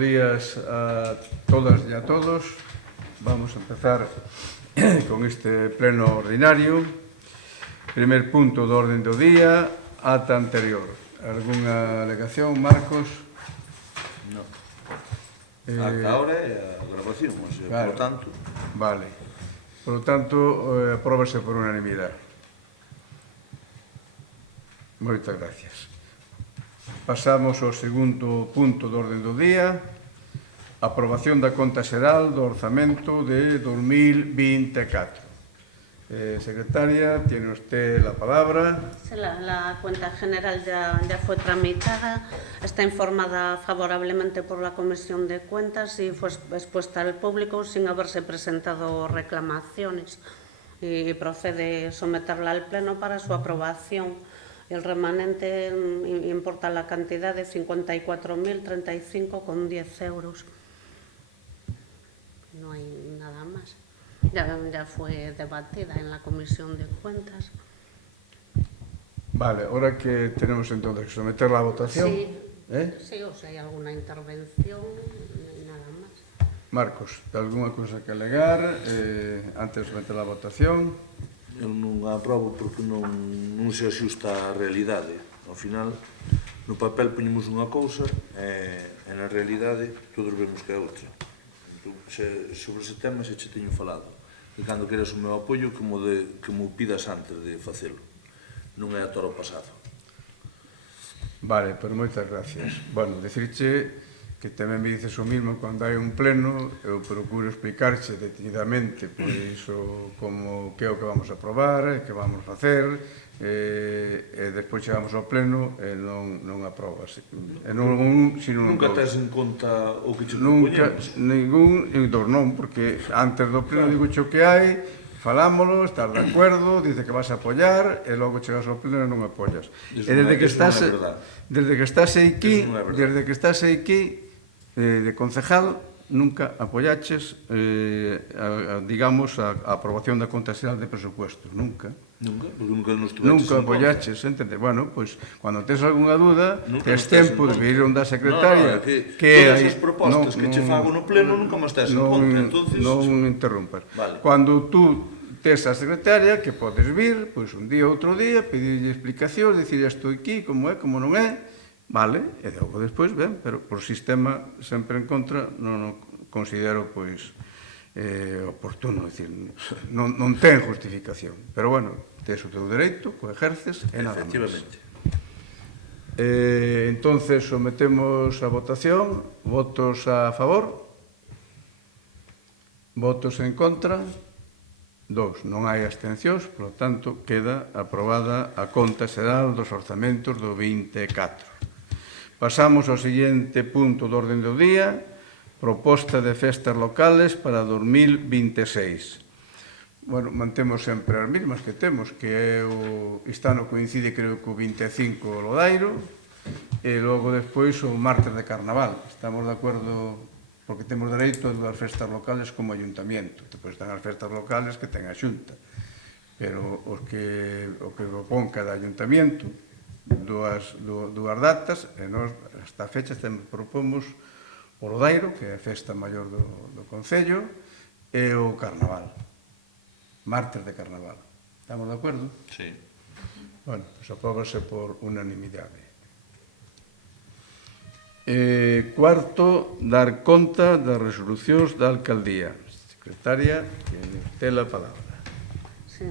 días a todas e a todos. Vamos a empezar con este pleno ordinario. Primer punto do orden do día, ata anterior. Algúnha alegación, Marcos? Non. Ata ahora é a grabación, claro. Por tanto... Vale. Por lo tanto, apróbase por unanimidade. Moitas gracias. Pasamos ao segundo punto do orden do día, aprobación da conta xeral do orzamento de 2024. Secretaria, tiene usted la palabra. La cuenta general ya fue tramitada, está informada favorablemente por la Comisión de Cuentas y fue expuesta al público sin haberse presentado reclamaciones y procede someterla al Pleno para su aprobación. El remanente importa la cantidad de 54.035,10 euros. No hay nada más. Ya fue debatida en la Comisión de Cuentas. Vale, ahora que tenemos entonces que someterla a votación. Sí, sí, o si hay alguna intervención, nada más. Marcos, alguna cosa que alegar antes de someter a votación? Eu non aprobo porque non se axusta á realidade. Ao final, no papel poñemos unha cousa e na realidade todos vemos que é outra. Sobre ese tema xa che teño falado. E cando queres o meu apoio que mo pidas antes de facelo. Non é a toro pasado. Vale, pero moitas gracias. Bueno, decirche que tamén me dices o mismo cando hai un pleno, eu procuro explicarche detenidamente pois como que é o que vamos a aprobar, que vamos a facer, e despois chegamos ao pleno e non aprobas. Nunca tes en conta o que che propoñemos? Ningún non, porque antes do pleno digo o que hai, falámoslo, estás de acordo, dice que vas a apoiar e logo chegas ao pleno e non apoias. E desde que estás aquí, de concejal, nunca apoyaches, digamos, a aprobación da conta xeral de presupuestos, nunca. Nunca? Porque nunca nos tuveches nunca apoyaches, entende? Bueno, pois, cando tes algunha dúda, tes tempo de vir onde a secretaria. Todas as propostas que che fago no pleno nunca mas tes en conta, entonces... Non interrompas. Cando tú tes a secretaria, que podes vir, pois un día ou outro día, pedirlle explicacións, dicir isto aquí, como é, como non é, vale, e logo despois, ben, pero por sistema sempre en contra non considero, pois, oportuno, dicir, non ten justificación, pero bueno, tes o teu dereito, o ejerces, e nada máis. Efectivamente. Entonces, sometemos a votación, votos a favor, votos en contra, 2, non hai abstencións, por lo tanto, queda aprobada a conta xeral dos orzamentos do 24. Pasamos ao seguinte punto do orden do día, proposta de festas locales para 2026. Bueno, mantemos sempre as mismas que temos, que é este ano coincide, creo, co 25 o Lodairo, e logo despois o martes de Carnaval. Estamos de acordo, porque temos dereito a dúas festas locales como ayuntamiento. Depois están as festas locales que ten a Xunta. Pero o que propón cada ayuntamiento, dúas datas, e nós, esta fecha, propomos o Lodairo, que é a festa maior do Concello, e o Carnaval. Martes de Carnaval. Estamos de acordo? Sí. Bueno, pues apróbase por unanimidade. Cuarto, dar conta das resolucións da alcaldía. Secretaria, tiene usted la palabra. Sí,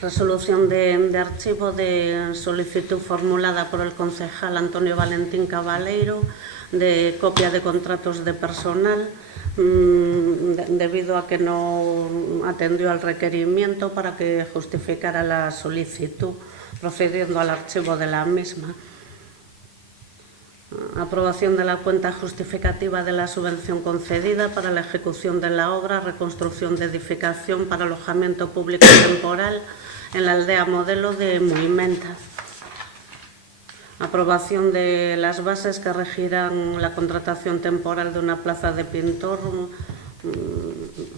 resolución de archivo de solicitud formulada por el concejal Antonio Valentín Cabaleiro de copia de contratos de personal debido a que no atendió al requerimiento para que justificara la solicitud, procediendo al archivo de la misma. Aprobación de la cuenta justificativa de la subvención concedida para la ejecución de la obra reconstrucción de edificación para alojamiento público temporal en la aldea modelo de Muimenta. Aprobación de las bases que regirán la contratación temporal de una plaza de pintor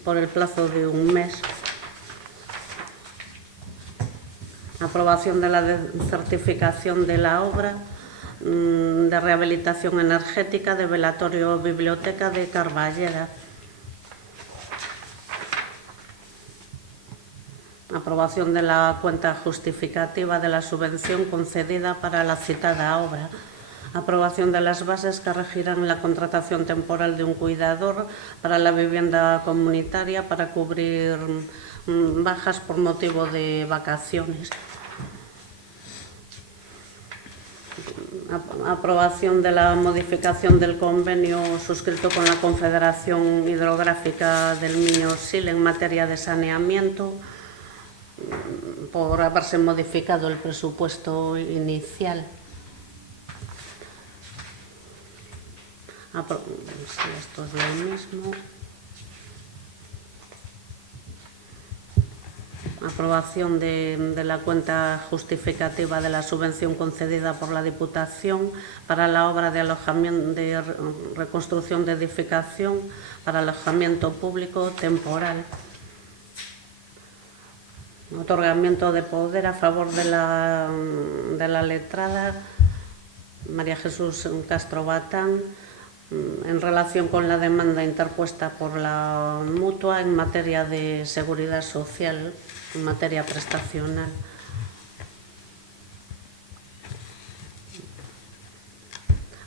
por el plazo de un mes. Aprobación de la certificación de la obra de rehabilitación energética de Velatorio Biblioteca de Carballeda. Aprobación de la cuenta justificativa de la subvención concedida para la citada obra. Aprobación de las bases que regirán la contratación temporal de un cuidador para la vivienda comunitaria para cubrir bajas por motivo de vacaciones. Aprobación de la modificación del convenio suscrito con la Confederación Hidrográfica del Miño-Sil en materia de saneamiento por haberse modificado el presupuesto inicial. Esto es lo mismo. Aprobación de la cuenta justificativa de la subvención concedida por la Diputación para la obra de alojamiento de reconstrucción de edificación para alojamiento público temporal. Otorgamiento de poder a favor de la letrada María Jesús Castro Batán en relación con la demanda interpuesta por la Mutua en materia de seguridad social, en materia prestacional.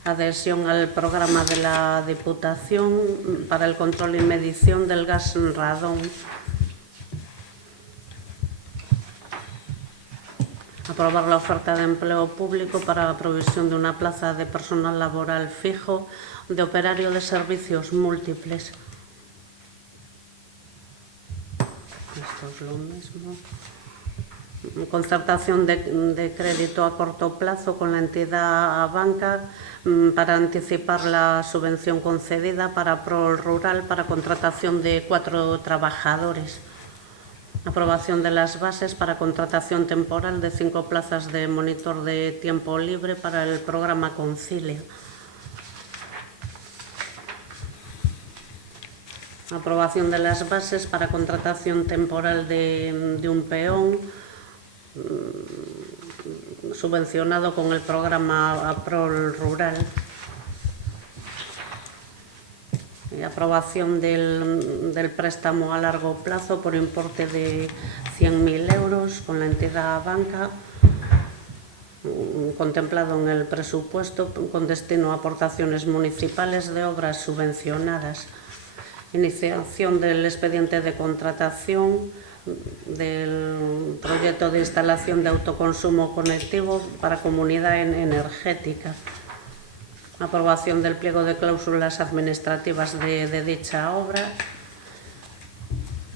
Adhesión al programa de la Diputación para el control y medición del gas radón. Aprobar la oferta de empleo público para la provisión de una plaza de personal laboral fijo de operario de servicios múltiples. Esto es lo mismo. Concertación de crédito a corto plazo con la entidad Abanca para anticipar la subvención concedida para Prol Rural para contratación de 4 trabajadores. Aprobación de las bases para contratación temporal de 5 plazas de monitor de tiempo libre para el programa Concilia. Aprobación de las bases para contratación temporal de un peón subvencionado con el programa Prol Rural. Y aprobación del préstamo a largo plazo por importe de 100.000 euros con la entidad Banca, contemplado en el presupuesto con destino a aportaciones municipales de obras subvencionadas. Iniciación del expediente de contratación del proyecto de instalación de autoconsumo conectivo para comunidad energética. Aprobación del pliego de cláusulas administrativas de dicha obra.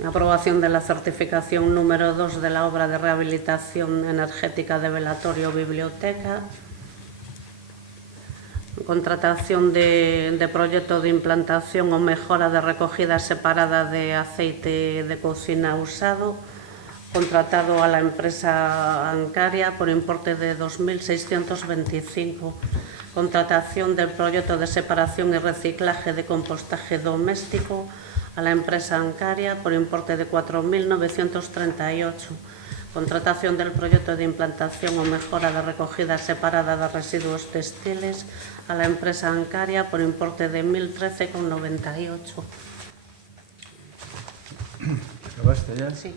Aprobación de la certificación número 2 de la obra de rehabilitación energética de Velatorio Biblioteca. Contratación de proyecto de implantación o mejora de recogida separada de aceite de cocina usado, contratado a la empresa Ancaria por importe de 2.625. Contratación del proyecto de separación y reciclaje de compostaje doméstico a la empresa Ancaria por importe de 4.938. Contratación del proyecto de implantación o mejora de recogida separada de residuos textiles a la empresa Ancaria por importe de 1.013,98. ¿Acabaste ya? Sí.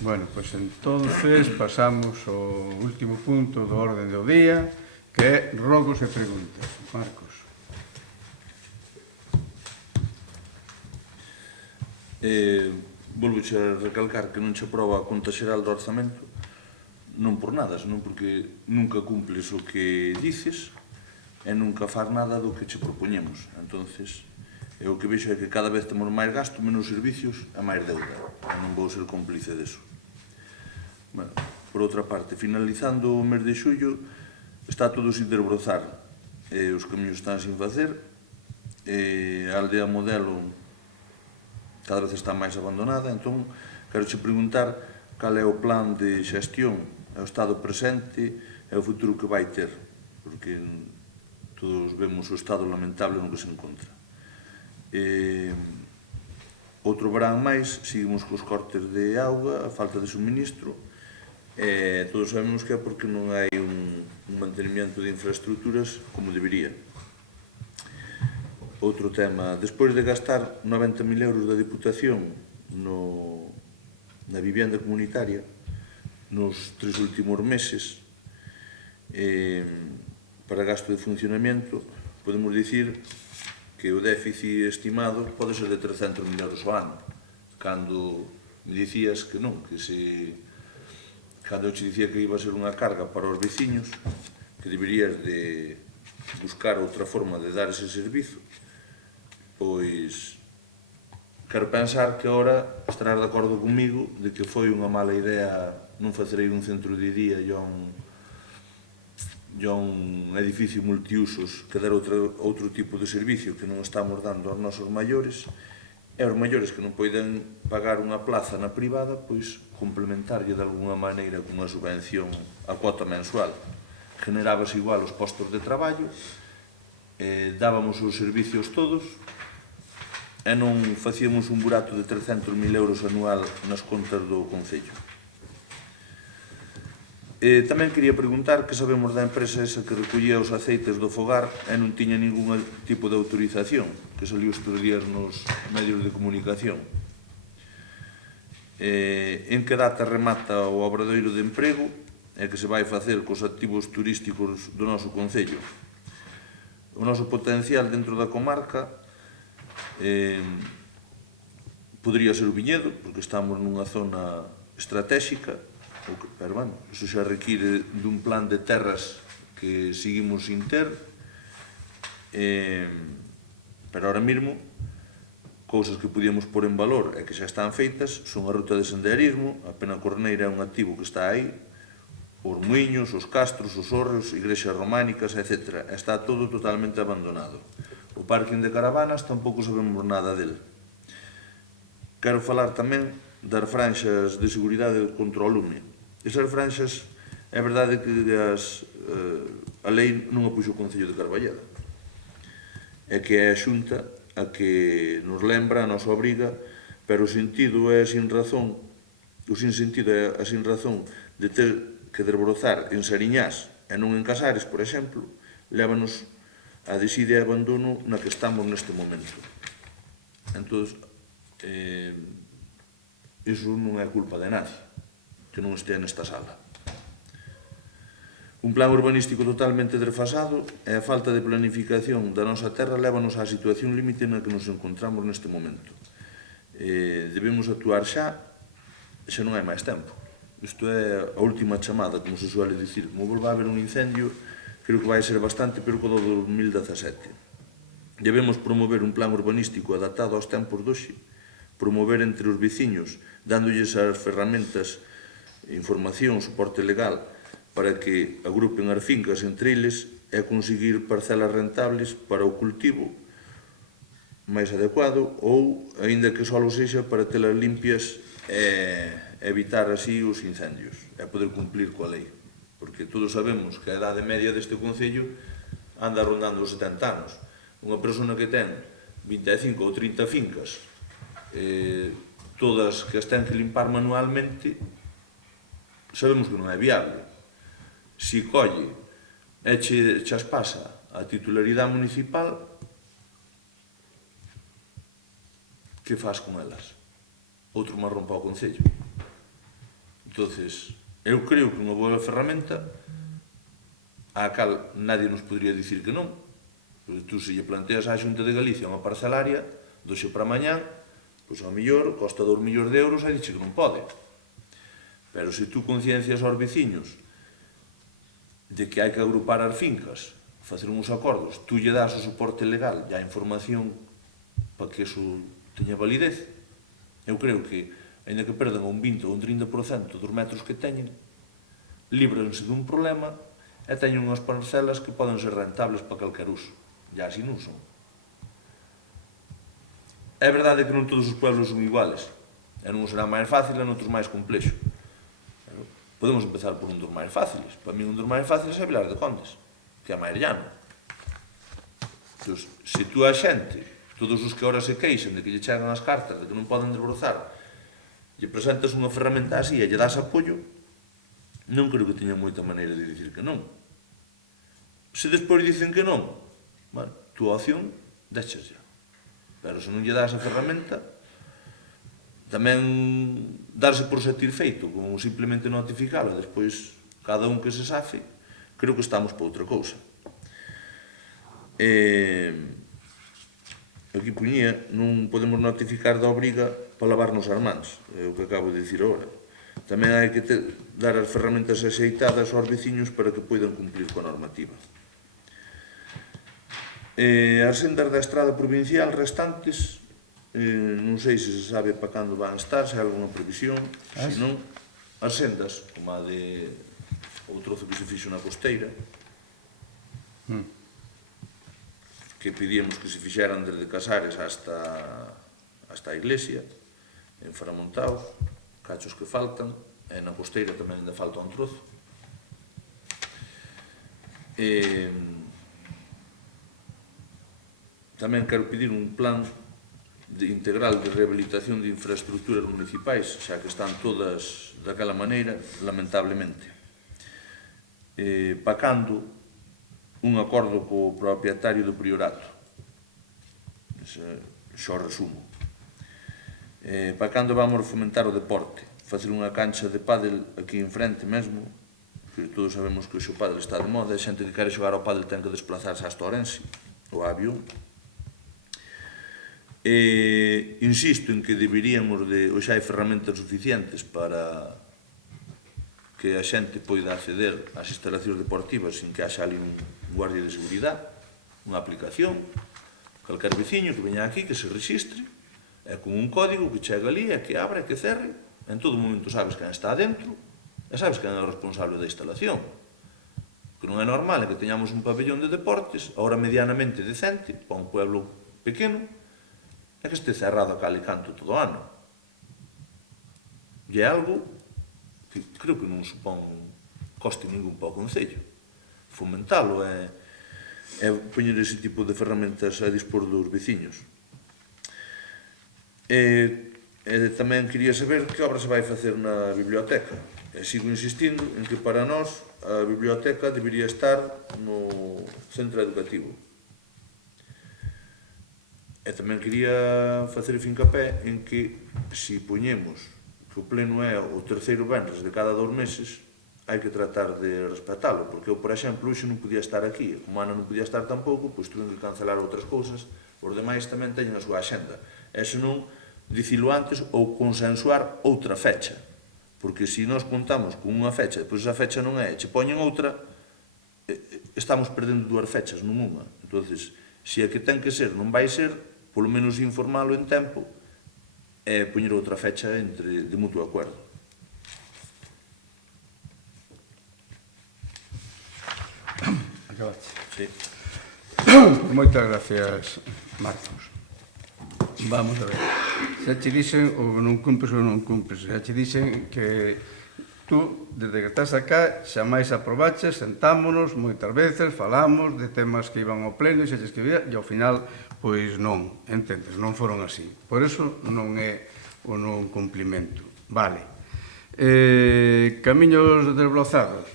Bueno, pues entonces pasamos ao último punto do orden do día, que é rogos e preguntas. Marcos. Volvo a recalcar que non se aproba a conta xeral do orzamento non por nada, senón porque nunca cumples o que dices e nunca faz nada do que che propoñemos. Entonces, o que vexo é que cada vez temos máis gasto, menos servicios e máis deuda. E non vou ser cómplice deso. Bueno, por outra parte, finalizando o mes de xullo, está todo sin desbrozar. Os camiños están sin facer, a aldea modelo cada vez está máis abandonada, entón quero che preguntar cal é o plan de xestión, o estado presente e o futuro que vai ter, porque todos vemos o estado lamentable no que se encontra. Outro verán máis, seguimos cos cortes de auga, a falta de suministro, Todos sabemos que é porque non hai un mantenimiento de infraestructuras como debería. Outro tema, despois de gastar 90.000 euros da Diputación na vivienda comunitaria nos 3 últimos meses para gasto de funcionamento, podemos dicir que o déficit estimado pode ser de 300.000 euros ao ano, cando me dicías que non, cando eu te dicía que iba a ser unha carga para os veciños, que deberías de buscar outra forma de dar ese servizo, pois quero pensar que ahora estarás de acordo comigo de que foi unha mala idea non facer aí un centro de día e un edificio multiusos que dar outro tipo de servicio que non estamos dando aos nosos maiores, e aos maiores que non poden pagar unha plaza na privada, pois complementarlle de alguna maneira con unha subvención a cuota mensual. Generábase igual os postos de traballo, dábamos os servicios todos, e non facíamos un burato de 300.000 euros anual nas contas do Concello. Tamén quería preguntar que sabemos da empresa esa que recollía os aceites do fogar e non tiña ningún tipo de autorización, que saliu estes días nos medios de comunicación. En que data remata o obradoiro de emprego e que se vai facer cos activos turísticos do noso Concello? O noso potencial dentro da comarca podría ser o viñedo, porque estamos nunha zona estratégica, pero, bueno, iso xa require dun plan de terras que seguimos sin ter, pero ahora mesmo, cousas que podíamos pôr en valor e que xa están feitas, son a ruta de senderismo, a Penacorneira é un activo que está aí, os muiños, os castros, os horros, igrexas románicas, etc. Está todo totalmente abandonado. O parking de caravanas tampouco sabemos nada del. Quero falar tamén das franxas de seguridade contra o lume. Esas franxas, é verdade que a lei non a puxo o Concello de Carballeda. É que é a Xunta a que nos lembra a nosa obriga, pero o sentido é sin razón, o sin sentido é a sin razón de ter que desbrozar en Sariñás e non en Casares, por exemplo, lévanos a desidia e abandono na que estamos neste momento. Entón, iso non é culpa de nadie que non estea nesta sala. Un plan urbanístico totalmente desfasado e a falta de planificación da nosa terra lévanos á situación límite na que nos encontramos neste momento. Debemos actuar xa non hai máis tempo. Isto é a última chamada, como se suele dicir. Como volva a haber un incendio, creo que vai ser bastante peor que o do 2017. Debemos promover un plan urbanístico adaptado aos tempos doxe, promover entre os veciños, dándolles as ferramentas, información, soporte legal, para que agrupen as fincas entre eles e conseguir parcelas rentables para o cultivo máis adecuado ou, aínda que só o sexa, para telas limpias e evitar así os incendios e poder cumplir coa lei. Porque todos sabemos que a idade media deste Concello anda rondando os 70 anos. Unha persona que ten 25 ou 30 fincas, todas que as ten que limpar manualmente, sabemos que non é viable. Si colle e chas pasa a titularidade municipal, que faz con elas? Outro marrón para o Concello. Entonces, eu creo que unha boa ferramenta á cal nadie nos podría dicir que non. Porque tú, se lle planteas á Xunta de Galicia unha parcelaria, doxe para mañán, pois ao mellor costa 2 millóns de euros e dixe que non pode. Pero se tú conciencias aos veciños de que hai que agrupar as fincas, facer uns acordos, tú lle das o soporte legal e a información para que eso teña validez, eu creo que, ainda que perdan un 20 ou un 30% dos metros que teñen, líbranse dun problema e teñen unhas parcelas que poden ser rentables para calquer uso. E así non son. É verdade que non todos os pueblos son iguales, e non será máis fácil e noutros máis complexo. Podemos empezar por un dos máis fáciles. Para mí un dos máis fáciles é Vilar de Condes, que é máis llano. Entón, se tú a xente, todos os que agora se queixan de que lle chegan as cartas, de que non poden desbrozar, lle presentas unha ferramenta así e lle das apoio, non creo que teñan moita maneira de dicir que non. Se despois dicen que non, bueno, túa opción, deixas ya. Pero se non lle das a ferramenta, tamén darse por satisfeito, como simplemente notificala, despois cada un que se safe, creo que estamos para outra cousa. Aquí puñía, non podemos notificar da obriga para lavarnos as mans, é o que acabo de dicir agora. Tamén hai que dar as ferramentas axeitadas aos veciños para que poidan cumplir coa normativa. As sendas da estrada provincial restantes, non sei se se sabe para cando van estar, se hai alguna previsión, se non, as sendas, como a de o trozo que se fixo na costeira, que pedíamos que se fixeran desde Casares hasta a iglesia, en Faramontaos, cachos que faltan, e na costeira tamén ainda falta un trozo. Tamén quero pedir un plan integral de rehabilitación de infraestructuras municipais, xa que están todas daquela maneira, lamentablemente. Pa cando un acordo co propietario do priorato. Xo resumo. Pa cando vamos fomentar o deporte, facer unha cancha de pádel aquí enfrente mesmo, que todos sabemos que o pádel está de moda, a xente que quere xogar ao pádel ten que desplazarse hasta Ourense ou a avión. Insisto en que deberíamos ou xa hai ferramentas suficientes para que a xente poida acceder ás instalacións deportivas sin que haxa ali un guardia de seguridade, unha aplicación, calquer veciño que veña aquí, que se registre, e con un código que chega ali, e que abra, e que cerre, en todo momento sabes quen está dentro, e sabes quen é o responsable da instalación. Que non é normal é que teñamos un pabellón de deportes, ahora medianamente decente, para un pueblo pequeno, e que este cerrado a cal e canto todo o ano. E é algo que creo que non supón coste ningún para o Concello. Fomentalo é poñer ese tipo de ferramentas a dispor dos veciños. Tamén quería saber que obra se vai facer na biblioteca. Sigo insistindo en que para nós a biblioteca debería estar no centro educativo. E tamén quería facer fincapé en que se poñemos que o pleno é o terceiro venres de cada 2 meses, hai que tratar de respetalo, porque eu, por exemplo, hoxe non podía estar aquí, como Ana non podía estar tampouco, pois tuve que cancelar outras cousas, os demais tamén teñen a súa axenda. E senón, dicilo antes ou consensuar outra fecha, porque se nós contamos con unha fecha, depois esa fecha non é, che poñen outra, estamos perdendo 2 fechas, non unha. Entón, se a que ten que ser non vai ser, polo menos informalo en tempo, e poñer outra fecha de mutuo acordo. Acabaste. Sí. Moitas gracias, Marcos. Vamos a ver. Xa che dixen ou non cumpres ou non cumpres. Xa che dixen que tú, desde que estás acá, xa máis aprobaches, sentámonos moitas veces, falamos de temas que iban ao pleno e xa che escribía, e ao final, pois non, entendes, non foron así. Por eso non é o non cumplimento. Vale. Camiños desbrozados.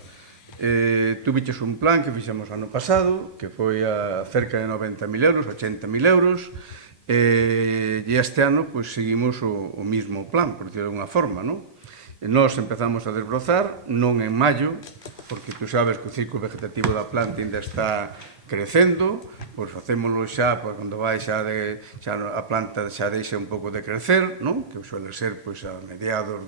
Tú viches un plan que fixemos ano pasado, que foi a cerca de 90.000 euros, 80.000 euros, e este ano pois, seguimos o mismo plan, por decirlo de alguna forma, non? Nós empezamos a desbrozar, non en maio, porque tú sabes que o ciclo vegetativo da planta ainda está crecendo, pois facémoslo xa, pois, cando vai xa a planta xa deixa un pouco de crecer, non? Que suele ser pois, a mediados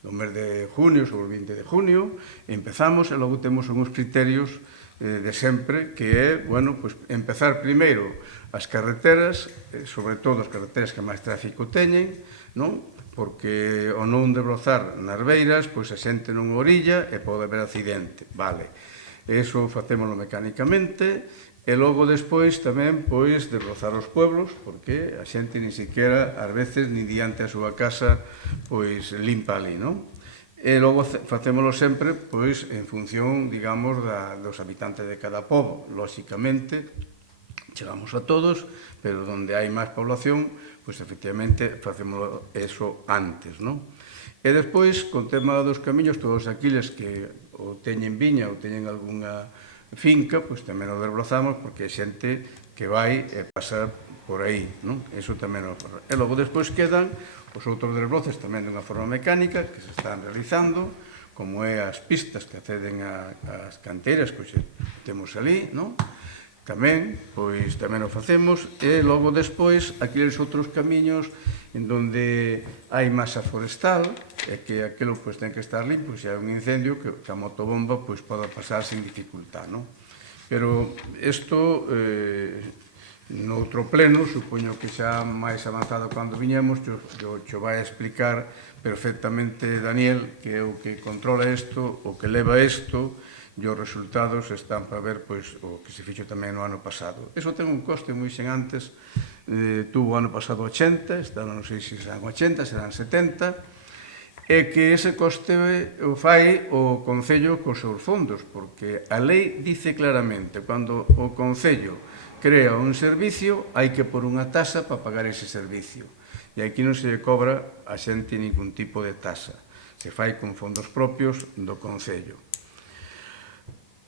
do mes de junio, sobre o 20 de junio, empezamos e logo temos uns criterios de sempre, que é, bueno, pois, empezar primeiro as carreteras, sobre todo as carreteras que máis tráfico teñen, non? Porque ao non debrozar nas beiras, pois a xente non orilla e pode haber accidente, vale. Eso facémoslo mecánicamente, e logo despois tamén, pois, debrozar os pueblos, porque a xente ni siquiera, ás veces, ni diante a súa casa, pois, limpa ali, non? E logo facémoslo sempre, pois, en función, digamos, dos habitantes de cada pobo. Lóxicamente, chegamos a todos, pero onde hai máis población, pois, efectivamente, facémoslo eso antes, non? E despois, con tema dos camiños, todos aqueles que ou teñen viña ou teñen algunha finca, pois tamén o desbrozamos porque é xente que vai e pasa por aí, non? Eso tamén o forra. E logo despois quedan os outros desbroces tamén dunha forma mecánica que se están realizando, como é as pistas que acceden ás canteiras que hoxe temos ali, non? Tamén, pois tamén o facemos, e logo despois aqueles outros camiños en donde hai masa forestal e que aquilo pois ten que estar limpo, se hai un incendio que a motobomba pois poda pasar sin dificultad, non? Pero isto noutro pleno, supoño que xa máis avanzado cando viñemos, xo vai explicar perfectamente Daniel, que é o que controla isto, o que leva isto, e os resultados están para ver pois, o que se fixo tamén no ano pasado. Iso ten un coste moi xenantes, tuvo o ano pasado 80, este ano non sei se serán 80, serán 70, e que ese coste o fai o Concello cos seus fondos, porque a lei dice claramente, cando o Concello crea un servicio, hai que por unha tasa para pagar ese servicio. E aquí non se lle cobra a xente ningún tipo de tasa. Se fai con fondos propios do Concello.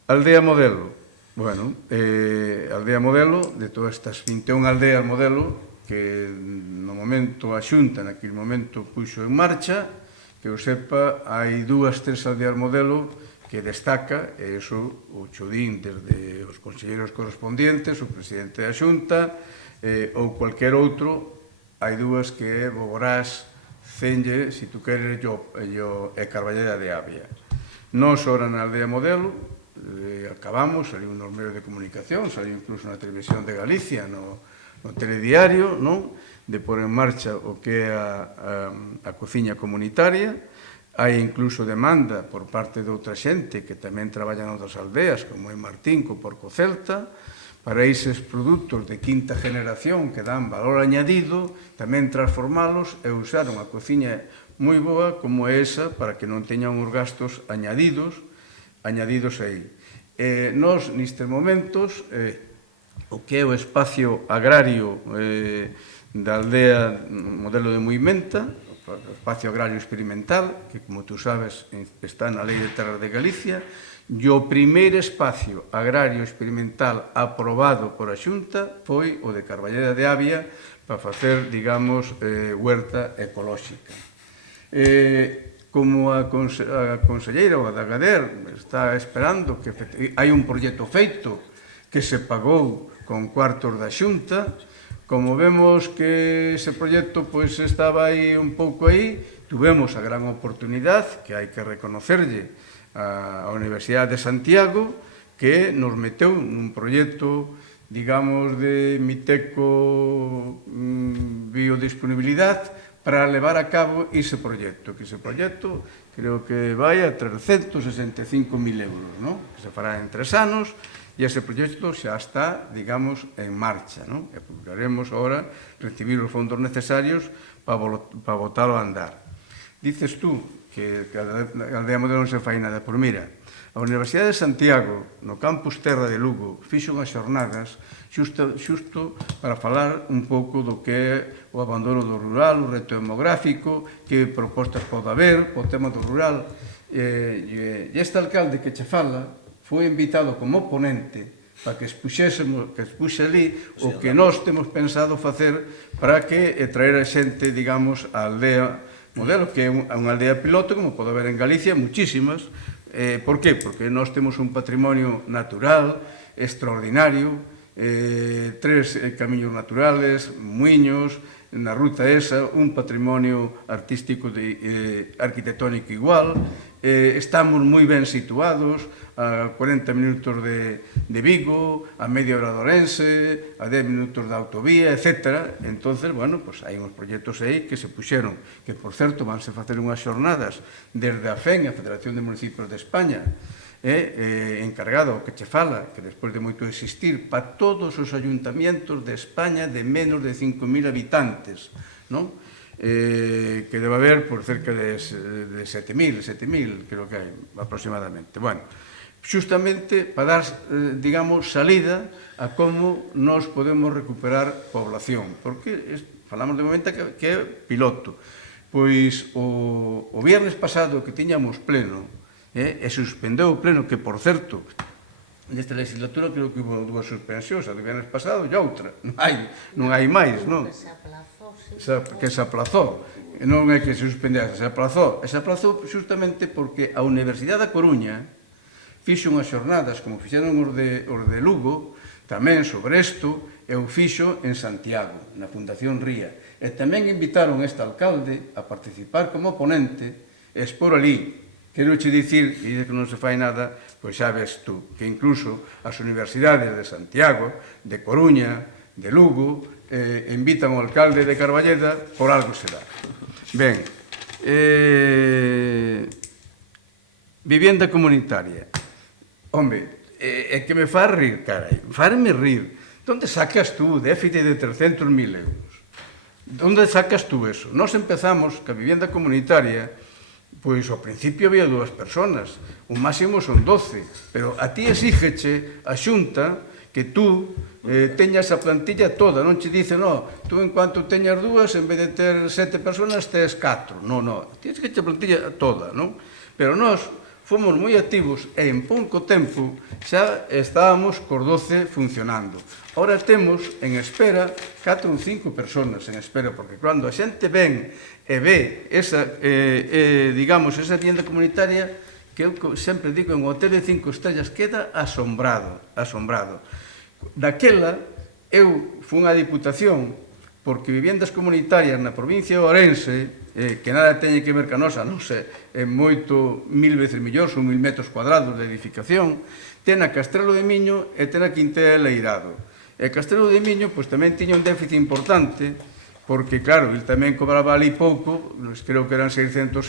Aldea modelo. Bueno, aldea modelo, de todas estas 21 aldeas modelo, que no momento a Xunta, naquele momento, puxo en marcha, que eu sepa, hai 2, 3 aldeas modelo que destaca, e iso o chodín desde os conselleiros correspondientes, o presidente da Xunta, ou cualquier outro, hai 2 que é Boborás, Cenlle, si tú queres, e Carballeda de Avia. Nos, ora na aldea modelo, acabamos, saliu nos medios de comunicación, saliu incluso na televisión de Galicia, no telediario, non? De pôr en marcha o que é a cociña comunitaria. Hai incluso demanda por parte de outra xente que tamén traballa en outras aldeas, como é Martín, co Porco Celta, para eses produtos de quinta generación que dan valor añadido, tamén transformalos e usar unha cociña moi boa como esa para que non teñan os gastos añadidos aí. Nos, nestes momentos, o que é o espacio agrario da aldea modelo de Muimenta, espacio agrario experimental, que, como tú sabes, está na Lei de Terras de Galicia, e o primeiro espacio agrario experimental aprobado por a Xunta foi o de Carballeda de Avia para facer, digamos, huerta ecolóxica. Como a conselleira, o a Dagader, está esperando que hai un proxecto feito que se pagou con cuartos da Xunta. Como vemos que ese proxecto pois estaba aí un pouco aí, tuvemos a gran oportunidade, que hai que reconocerlle a Universidade de Santiago, que nos meteu nun proxecto, digamos, de Miteco biodisponibilidade para levar a cabo ese proxecto, que ese proxecto creo que vai a 365.000 euros, non? Que se fará en 3 anos, e ese proxecto xa está, digamos, en marcha, non? E procuraremos agora recibir os fondos necesarios para botarlo a andar. Dices tú que a aldea modelo non se fai nada, por mira, a Universidade de Santiago, no campus Terra de Lugo, fixo unhas xornadas xusto para falar un pouco do que é o abandono do rural, o reto demográfico, que propostas pode haber, o tema do rural. E este alcalde que che fala foi invitado como ponente para que expuxe ali o que nós temos pensado facer para que traer a xente, digamos, a aldea modelo, que é unha aldea piloto, como pode haber en Galicia, muchísimas. Por qué? Porque nós temos un patrimonio natural extraordinario, 3 camiños naturales, muiños, na ruta esa, un patrimonio artístico arquitectónico igual, estamos moi ben situados, a 40 minutos de Vigo, a media hora de Ourense, a 10 minutos da autovía, etc. Entonces, bueno, pues hai uns proxectos aí que se puxeron, que, por certo, vanse facer unhas xornadas desde a FEN, a Federación de Municipios de España, encargado, que che fala, que despois de moito existir, para todos os ayuntamientos de España de menos de 5.000 habitantes, non? Que debe haber por cerca de 7.000, creo que hai aproximadamente. Bueno, justamente para dar, digamos, salida a como nos podemos recuperar población, porque falamos de momento que é piloto. Pois o viernes pasado que tiñamos pleno, e suspendeu o pleno, que, por certo, nesta legislatura creo que hubo dúas suspensións, a do viernes pasado e outra. Non hai máis, non? Que se aplazou, sí. Que se aplazou. Non é que se suspendese, se aplazou. E se aplazou justamente porque a Universidade da Coruña fixo unhas xornadas, como fixeron os de Lugo, tamén sobre isto, e o fixo en Santiago, na Fundación Ría. E tamén invitaron este alcalde a participar como ponente e expor ali. Quero che dicir, e que non se fai nada, pois xa ves tú, que incluso as universidades de Santiago, de Coruña, de Lugo, invitan ao alcalde de Carballeda, por algo será. Ben, vivienda comunitaria. Home, é que me faz rir, carai, farme rir. Donde sacas tú déficit de 300.000 euros? Donde sacas tú eso? Nós empezamos que a vivienda comunitaria, pois ao principio había 2 personas, o máximo son 12, pero a ti exígeche a Xunta que tú teñas a plantilla toda, non che dice, no, tú en cuanto teñas 2, en vez de ter 7 personas, tes 4. Non, tienes que ter a plantilla toda, non? Pero nós fomos moi activos e en pouco tempo xa estábamos cos 12 funcionando. Ora temos en espera 4 ou 5 personas en espera, porque cando a xente ven e ve esa, digamos, esa vivienda comunitaria, que eu sempre digo, en un hotel de 5 estrellas, queda asombrado. Daquela, eu fui a Diputación, porque viviendas comunitarias na provincia de Ourense, que nada teñe que ver ca nosa, non sei, é moito, 1000 veces millor, son 1000 metros cuadrados de edificación, ten a Castrelo de Miño e ten a Quintela de Leirado. E Castrelo de Miño, pois tamén tiña un déficit importante, porque, claro, ele tamén cobraba ali pouco, creo que eran 600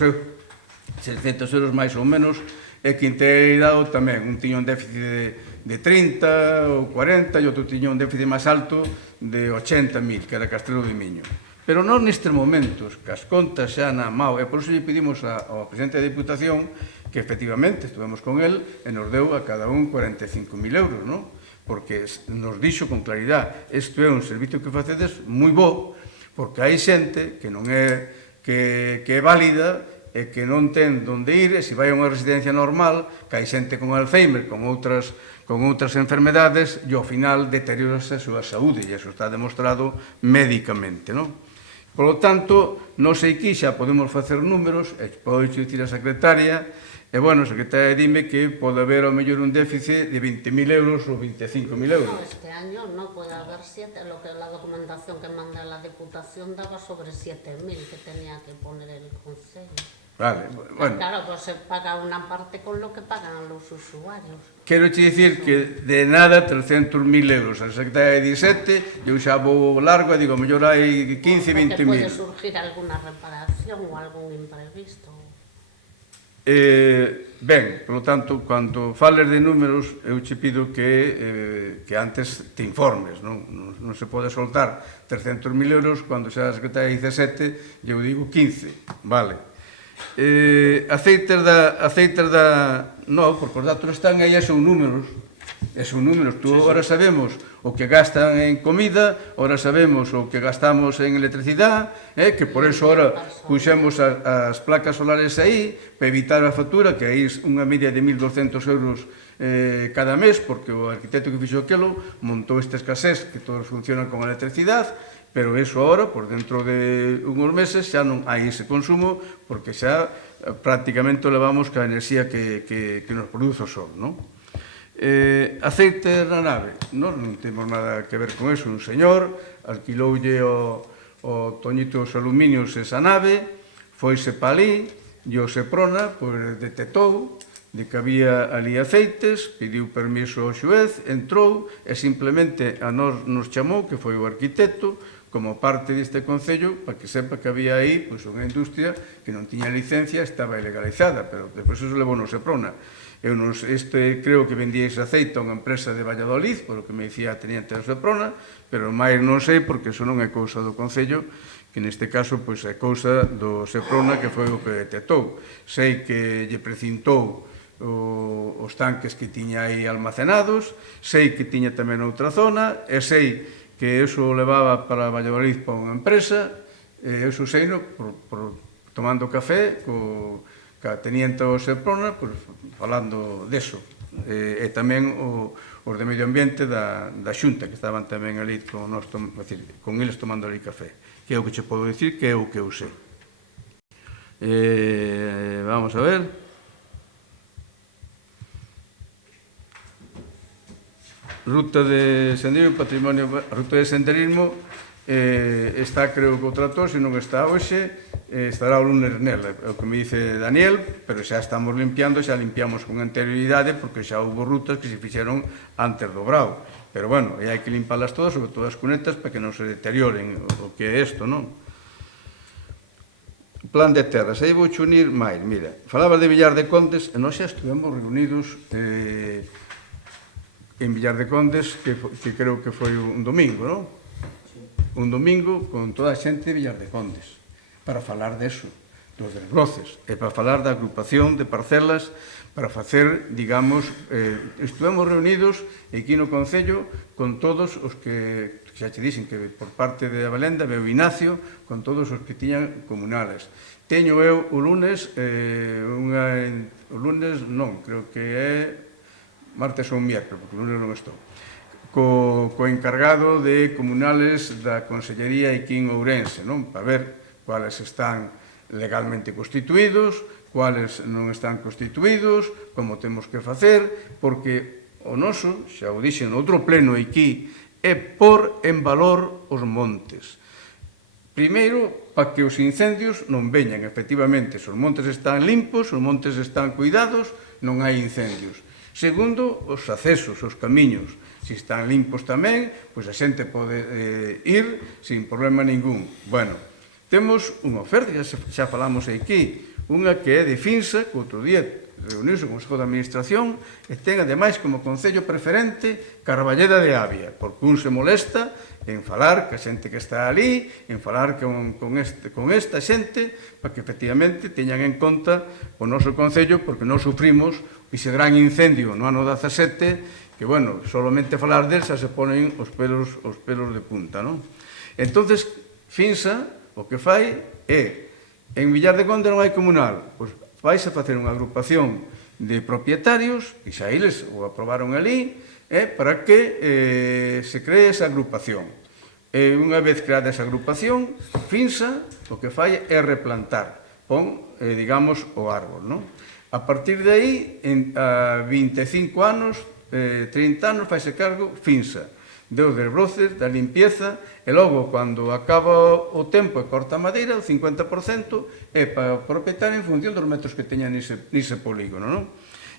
euros máis ou menos, e Quintela de Leirado tamén, un tiña un déficit de 30 ou 40, e outro tiña un déficit máis alto de 80.000, que era Castrelo de Miño. Pero nós nestes momentos, que as contas xa na MAO, e por iso lle pedimos ao presidente da Diputación que efectivamente estuvemos con el e nos deu a cada un 45.000 euros, non? Porque nos dixo con claridade, isto é un servicio que facedes moi bo, porque hai xente que non é que é válida e que non ten onde ir, e se vai a unha residencia normal, que hai xente con Alzheimer, con outras enfermedades, e ao final deteriorase a súa saúde, e iso está demostrado médicamente, non? Por lo tanto, non sei que xa podemos facer números, e pode dicir a secretaria, e, bueno, a secretaria dime que pode haber ao mellor un déficit de 20.000 euros ou 25.000 euros. No, este año no puede haber 7, lo que la documentación que manda la Diputación daba sobre 7.000 que tenía que poner el Concello. Vale, bueno. Claro, pues se paga una parte con lo que pagan los usuarios. Quero che dicir que de nada 300.000 euros. A secretaria de 17, eu xa vou largo e digo, mellor hai 15, 20.000. Porque pode surgir alguna reparación ou algún imprevisto. Ben, polo tanto, cando fales de números, eu che pido que antes te informes, non se pode soltar 300.000 euros cando xa a secretaria de 17, eu digo 15, vale. Aceites da... No, porque os datos están aí e son números. Tú ahora sabemos o que gastan en comida, ahora sabemos o que gastamos en electricidade, que por eso ahora puxemos as placas solares aí, para evitar a factura, que aí unha media de 1.200 euros cada mes, porque o arquitecto que fixo aquilo montou esta escasez, que todos funcionan con electricidade, pero eso ahora, por dentro de uns meses, xa non hai ese consumo, porque xa prácticamente levamos ca enerxía que nos produce o sol, non? Aceite na nave, non temos nada que ver con eso. Un señor alquiloulle o Toñito os aluminios esa nave, foise pa ali, e o Seprona detectou de que había ali aceites, pediu permiso ao xuez, entrou e simplemente a nos chamou, que foi o arquitecto, como parte deste Concello, para que sepa que había aí unha industria que non tiña licencia, estaba ilegalizada, pero despois eso levou no Seprona. Creo que vendía ese aceite a unha empresa de Valladolid, por o que me dicía a teniente da Seprona, pero máis non sei, porque eso non é cousa do Concello, que neste caso é cousa do Seprona, que foi o que detectou. Sei que lle precintou os tanques que tiña aí almacenados, sei que tiña tamén outra zona, e sei que eso o levaba para Valladolid para unha empresa, eso sei tomando café ca teniente o Seprona, pois, falando deso. E tamén os de Medio Ambiente da Xunta, que estaban tamén ali con eles tomando ali café, que é o que che podo dicir, que é o que eu sei. Vamos a ver. Ruta de senderismo, patrimonio, ruta de senderismo, está, creo que o trator, se non está hoxe, estará o lunes nela, é o que me dice Daniel, pero xa estamos limpiando, xa limpiamos con anterioridade, porque xa houve rutas que se fixeron antes do Brao. Pero, bueno, hai que limparlas todas, sobre todo as cunetas, para que non se deterioren o que é isto, non? Plan de terras, aí vou unir máis, mira, falaba de Villar de Condes, e nós xa estuvemos reunidos en Villar de Condes, que creo que foi un domingo, non? Un domingo con toda a xente de Villar de Condes, para falar deso, dos desbroces, e para falar da agrupación de parcelas, para facer, digamos, estuvemos reunidos aquí no Concello con todos os que, xa che dixen que por parte de Avalenda, veu Ignacio, con todos os que tiñan comunales. Teño eu o lunes, o lunes non, creo que é martes ou miércoles, porque o lunes non estou, co encargado de comunales da Consellería aquí en Ourense, non? Para ver cuáles están legalmente constituídos, cuáles non están constituídos, como temos que facer, porque o noso, xa o dixen outro pleno aquí, é por en valor os montes. Primeiro, para que os incendios non veñan, efectivamente, se os montes están limpos, os montes están cuidados, non hai incendios. Segundo, os accesos, os camiños. Se están limpos tamén, pois a xente pode ir sin problema ningún. Bueno, temos unha oferta, xa falamos aquí, unha que é de Finsa, que outro día reuniuse con o Consejo de Administración, e ten, ademais, como concello preferente, Carballeda de Avia, porque un se molesta en falar que a xente que está ali, en falar con esta xente, para que, efectivamente, teñan en conta o noso concello, porque non sufrimos ese gran incendio no ano 17, que, bueno, solamente falar del xa se ponen os pelos de punta, non? Entonces, Finsa, o que fai é, en Villar de Conde non hai comunal, pois vais a facer unha agrupación de propietarios, que xa eles o aprobaron ali, para que se cree esa agrupación. Unha vez creada esa agrupación, Finsa, o que fai é replantar, pon, digamos, o árbol, non? A partir de aí, a 25 anos, 30 anos, faise cargo Finsa, dos desbroces, da limpieza, e logo, cando acaba o tempo e corta a madeira, o 50% é para o propietario en función dos metros que teña nese polígono, non?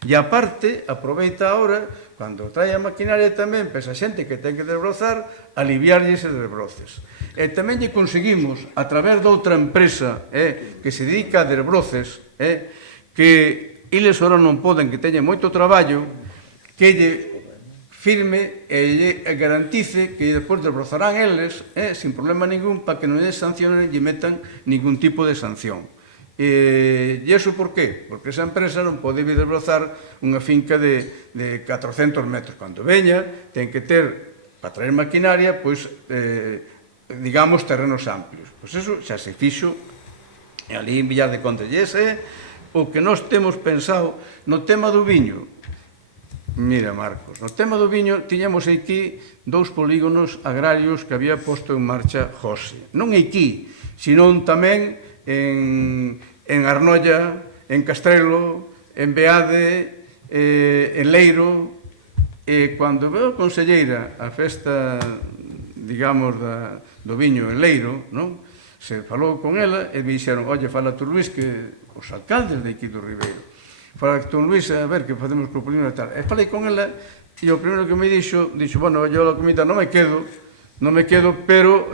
E aparte, aproveita agora, cando trae a maquinaria tamén, para esa xente que ten que desbrozar, aliviarlle eses desbroces. E tamén lle conseguimos, a través de outra empresa que se dedica a desbroces, que eles ora non poden, que teñen moito traballo, que lle firme e lle garantice que despois desbrozarán eles sin problema ningún, para que non lle sancionen e lle metan ningún tipo de sanción. E iso por qué? Porque esa empresa non pode desbrozar unha finca de 400 metros. Cando veña, ten que ter, para traer maquinaria, pois, digamos, terrenos amplios. Pois eso xa se fixo ali en Villar de Conde. E ese é o que nós temos pensado no tema do viño. Mira, Marcos, no tema do viño tiñamos aquí 2 polígonos agrarios que había posto en marcha José. Non aquí, senón tamén en Arnolla, en Castrelo, en Beade, en Leiro. E cando veo a conselleira a festa, digamos, do viño en Leiro, non? Se falou con ela e me dixeron, oye, fala tú, Luís, que os alcaldes de aquí do Ribeiro, fala tú, Luís, a ver que facemos co polígono e tal. E falei con ela e o primeiro que me dixo, bueno, yo a comida non me quedo, pero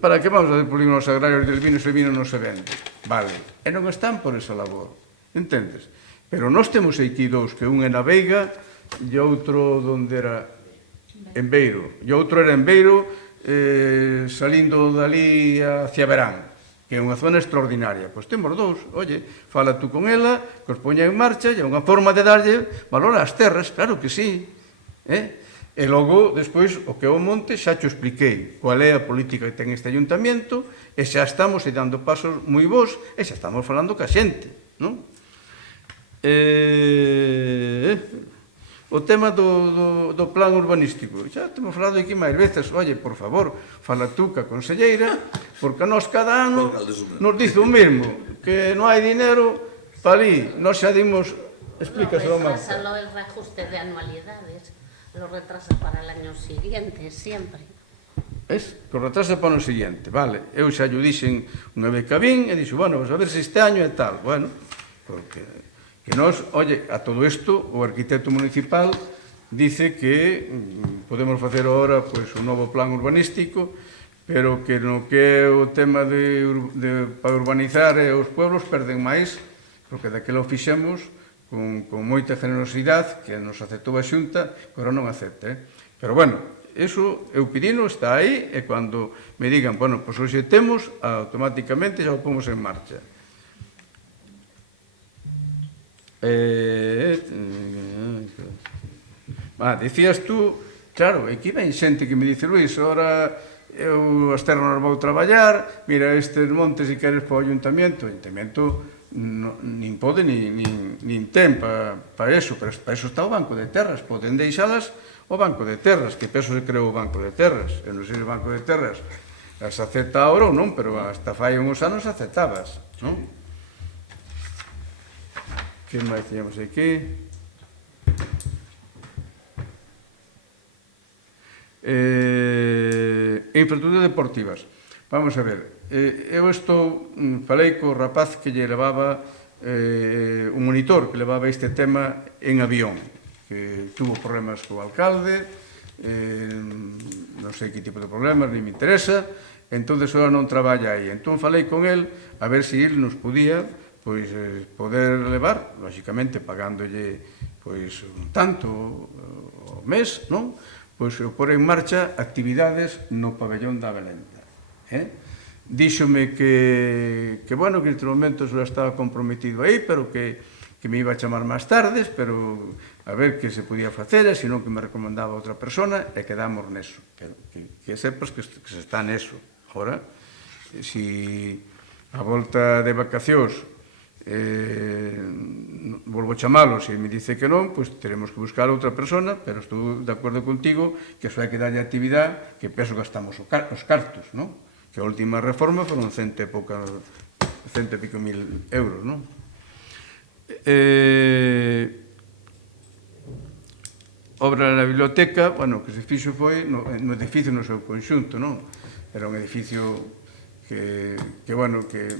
para que vamos a hacer polígonos agrarios del vino se o vino non se vende? Vale, e non están por esa labor, entendes? Pero nós temos aquí 2, que un é na Veiga e outro onde era en Beiro, e outro era en Beiro salindo dali hacia Verán, que é unha zona extraordinaria. Pois temos 2, oye, fala tú con ela, que os poña en marcha, e é unha forma de darlle valor ás terras, claro que sí. E logo, despois, o que é o monte, xa te expliquei cual é a política que ten este ayuntamiento, e xa estamos dando pasos moi bons, e xa estamos falando ca xente, non? O tema do plan urbanístico, xa temos falado aquí máis veces, oye, por favor, fala tú ca conselleira, porque a nós cada ano nos dice o mesmo, que non hai dinero para ali, nós xa dimos, explícaselo máis. Retrásalo el reajuste de anualidades, lo retrasa para el año siguiente, siempre. Es, que o retrasa para o siguiente, vale, eu xa lle dixen unha vez que vin, e dixo, bueno, a ver se este año é tal, bueno, porque... E nós, oye, a todo isto, o arquitecto municipal dice que podemos facer agora pois, un novo plan urbanístico, pero que no que é o tema para urbanizar os pueblos perden máis, porque daquela o fixemos con moita generosidade, que nos aceptou a Xunta, pero non acepta. Pero bueno, eso eu pedino, está aí, e cando me digan, bueno, pois hoxe temos, automáticamente xa o pomos en marcha. Dicías tú, claro, aquí ven xente que me dice, Luís, ahora eu as terras non vou traballar, mira, estes montes se queres para o ayuntamiento nin pode nin ten para eso, pero para eso está o Banco de Terras, poden deixalas o Banco de Terras, que peso se creou o Banco de Terras, eu non sei se o Banco de Terras as acepta ahora ou non, pero hasta fai uns anos aceptabas, non? Que máis teñamos aquí? Infraestructuras deportivas. Vamos a ver. Eu falei co rapaz que lle levaba un monitor que levaba este tema en avión, que tuvo problemas co alcalde, non sei que tipo de problemas, nem me interesa, entonces ahora non traballa aí. Entón falei con el a ver se ele nos podía pois poder levar, lóxicamente pagándolle pois un tanto ao mes, non? Pois por en marcha actividades no pabellón da Belenda. Díxome que bueno, que en este momento só estaba comprometido aí, pero que me iba a chamar máis tardes, pero a ver que se podía facer, e senón que me recomendaba outra persona, e quedamos neso. Que sepas que se está neso. Agora, si a volta de vacacións volvo a chamalo, se me dice que non, pois teremos que buscar outra persona, pero estou de acordo contigo que só hai que darlle actividade, que peso gastamos os cartos, non? Que a última reforma foron cento e pico mil euros, non? Obra na biblioteca, bueno, que se fixo foi no edificio no seu conxunto, non? Era un edificio que bueno, que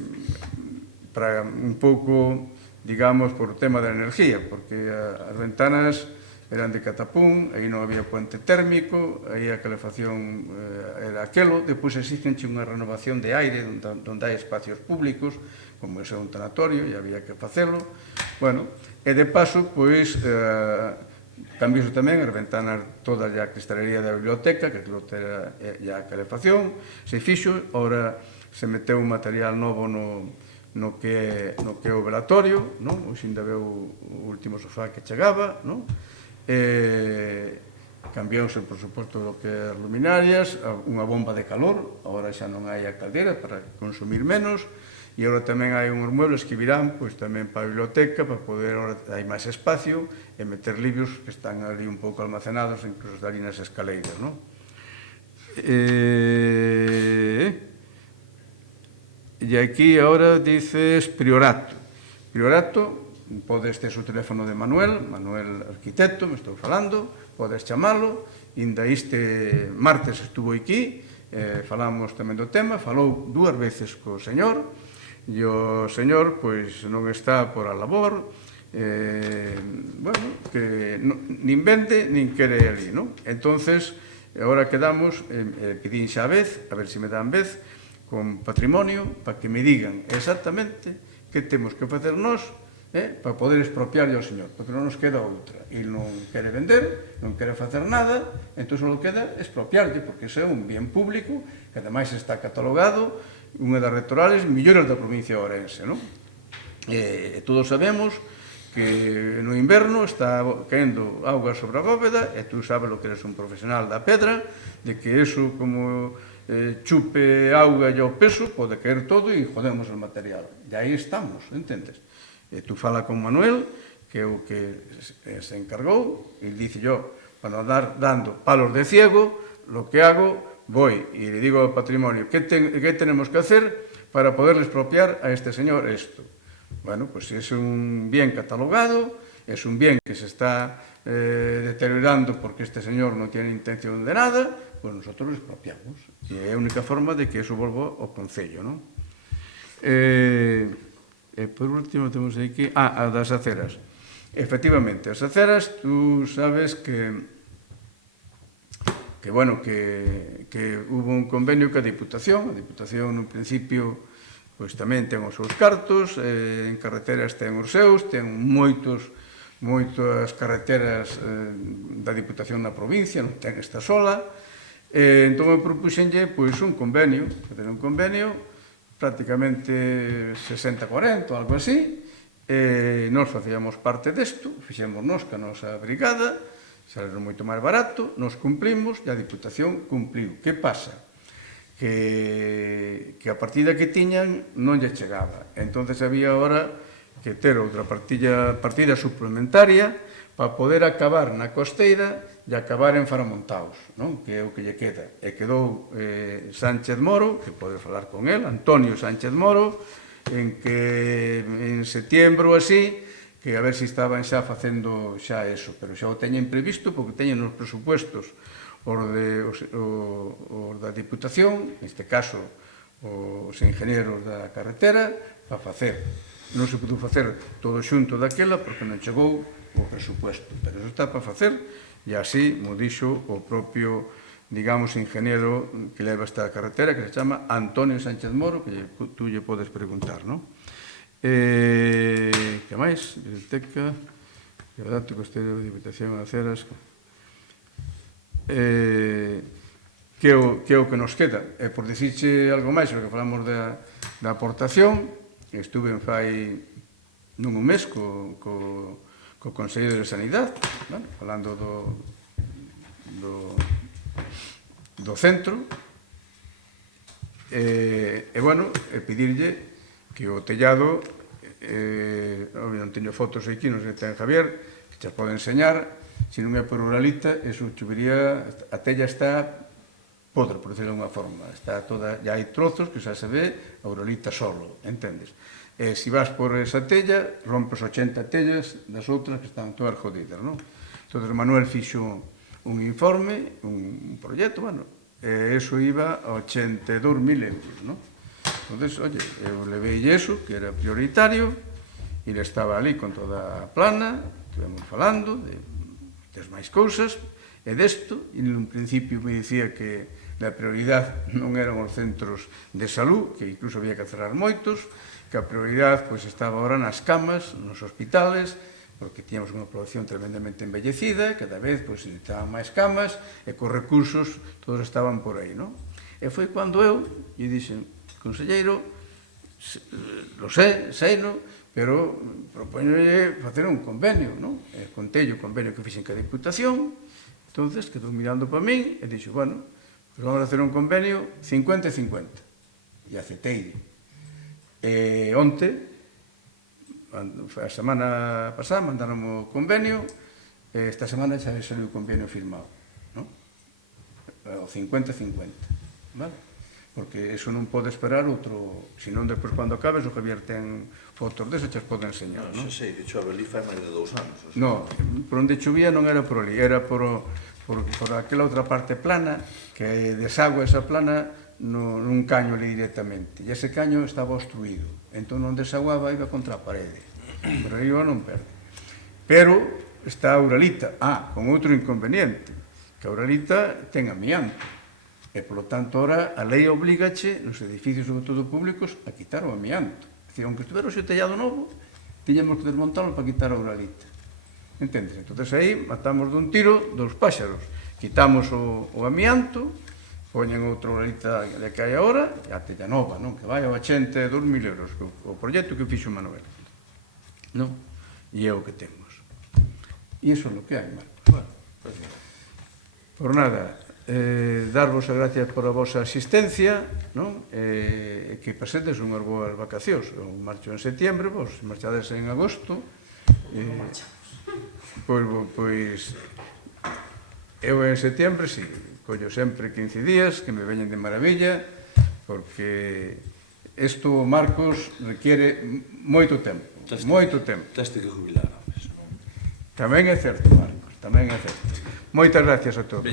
para un pouco, digamos, por o tema da enerxía, porque as ventanas eran de catapún, aí non había puente térmico, aí a calefacción era aquelo, depois exígenche unha renovación de aire onde hai espacios públicos, como é un tanatorio, e había que facelo. Bueno, e de paso, pois, cambiou tamén as ventanas toda a cristalería da biblioteca, que aquilo era a calefacción, se fixo, ora se meteu un material novo no que é o velatorio, hoxe ainda veu o último sofá que chegaba, cambiouse, por suposto, o que é as luminarias, unha bomba de calor, agora xa non hai a caldeira para consumir menos, e agora tamén hai uns muebles que virán tamén para a biblioteca, para poder, agora hai máis espacio, e meter libros que están ali un pouco almacenados, incluso ali nas escaleiras, E aquí agora dices Priorato. Priorato, podes ter o teléfono de Manuel arquitecto, me estou falando, podes chamalo, ainda este martes estuvo aquí, falamos tamén do tema, falou 2 veces co señor, e o señor pois non está por a labor, bueno, que nin vende, nin quere ali, non? Entonces, agora quedamos, pedín xa a ver se me dan vez, con patrimonio, para que me digan exactamente que temos que facer nós para poder expropiarlle ao señor, porque non nos queda outra. Il non quere vender, non quere facer nada, entón só queda expropiarlle, porque ese é un bien público, que ademais está catalogado, unha das rectorales mellores da provincia de Ourense, non? Todos sabemos que no inverno está caendo auga sobre a bóveda e tú sabes lo que eres un profesional da pedra, de que eso como chupe auga e o peso pode caer todo e jodemos o material. E aí estamos, entendes? E tú fala con Manuel, que é o que se encargou, e dice yo, para andar dando palos de ciego, lo que hago, voy y le digo al patrimonio, ¿qué tenemos que hacer para poder expropiar a este señor esto? Bueno, pues si es un bien catalogado, es un bien que se está deteriorando porque este señor no tiene intención de nada, pues nosotros lo expropiamos. Y é a única forma de que eso volva ao Concello, non? Por último, temos aquí... a das aceras. Efectivamente, as aceras, tú sabes que hubo un convenio ca Diputación. A Diputación, no principio, pois tamén ten os seus cartos, en carreteras ten os seus, ten moitas carreteras da Diputación na provincia, non ten esta sola. Entón eu propuxenlle un convenio, prácticamente 60-40 ou algo así, nós facíamos parte desto, fixemos nos ca nosa brigada, saliron moito máis barato, nos cumplimos e a Diputación cumpliu. Que pasa? Que a partida que tiñan non lle chegaba. Entonces había ahora que ter outra partida suplementaria para poder acabar na costeira e acabar en Faramontaos, non? Que é o que lle queda. E quedou Sánchez Moro, que pode falar con el, Antonio Sánchez Moro, en que en setiembro así, que a ver se estaban xa facendo xa eso, pero xa o teñen previsto porque teñen os presupuestos os da Diputación, neste caso os ingenieros da carretera, para facer. Non se pudo facer todo xunto daquela porque non chegou o presupuesto, pero eso está para facer, e así mo dixo o propio, digamos, ingeniero que leva esta carretera, que se chama Antonio Sánchez Moro, que tú lle podes preguntar, non? Que máis? Biblioteca, dato costeiro, Diputación, aceras... que é o que nos queda. E por dicirche algo máis, o que falamos da aportación, estuve fai non un mes co Consello de Sanidade, falando do centro, e pedirlle que o tellado, non teño fotos aquí, non sei se ten Javier, que xa pode enseñar. Se non é por Uralita, eso chuvería, a tella está podre, por decirlo de unha forma. Está toda, ya hai trozos que xa se ve a Uralita solo, entendes? E se vas por esa tella, rompes 80 tellas das outras que están todas jodidas, non? Entón, Manuel fixo un informe, un proxecto, bueno, e eso iba a 82.000 euros, non? Entón, oye, eu levei eso, que era prioritario, e ele estaba ali con toda a plana, estivemos falando de máis cousas, e desto, e nun principio me dicía que a prioridade non eran os centros de salud, que incluso había que cerrar moitos, que a prioridade estaba ahora nas camas, nos hospitales, porque tiñamos unha población tremendamente envellecida, cada vez necesitaban máis camas, e cos recursos todos estaban por aí, non? E foi cando eu lle dixen, conselleiro, lo sei, non? Pero propoñolle facer un convenio, non? Contei o convenio que fixen ca Diputación, entonces quedou mirando para min e dixo, bueno, pues vamos a hacer un convenio 50-50. E aceptei. Onte, a semana pasada, mandaron o convenio, esta semana xa saliu o convenio firmado, non? O 50-50, vale? Porque eso non pode esperar outro, senón depois cando acabes o Javier ten fotos deso, xa pode enseñar, non? Non sei, que chove ali fai máis de 2 anos. Non, por onde chovía non era por ali, era por aquela outra parte plana, que desagua esa plana nun caño ali directamente, e ese caño estaba obstruído, entón non desaguaba, iba contra a parede, pero aí non perde. Pero está a Uralita, con outro inconveniente, que a Uralita ten amianto. E, polo tanto, ora, a lei obligache nos edificios, sobre todo públicos, a quitar o amianto. É dicir, aunque estuvera o seu tellado novo, tiñamos que desmontarlo para quitar a Uralita. Entendes? Entón, aí, matamos dun tiro dos páxaros. Quitamos o amianto, poñen outra Uralita de que hai agora, e a tella nova, non? Que vai a 82.000 euros, o proxecto que fixo Manuel. Non? e é o que temos. E iso é o que hai, Marcos. Por nada, darvos as gracias por a vosa asistencia, non? Que pasedes unhas boas vacacións. Eu marcho en setiembre, vos marchades en agosto. Pois eu en setiembre, si, collo sempre 15 días, que me veñen de maravilla, porque isto, Marcos, requiere moito tempo. Moito tempo. Teste que jubilar. Tamén é certo, Marcos, tamén é certo. Moitas gracias a todos.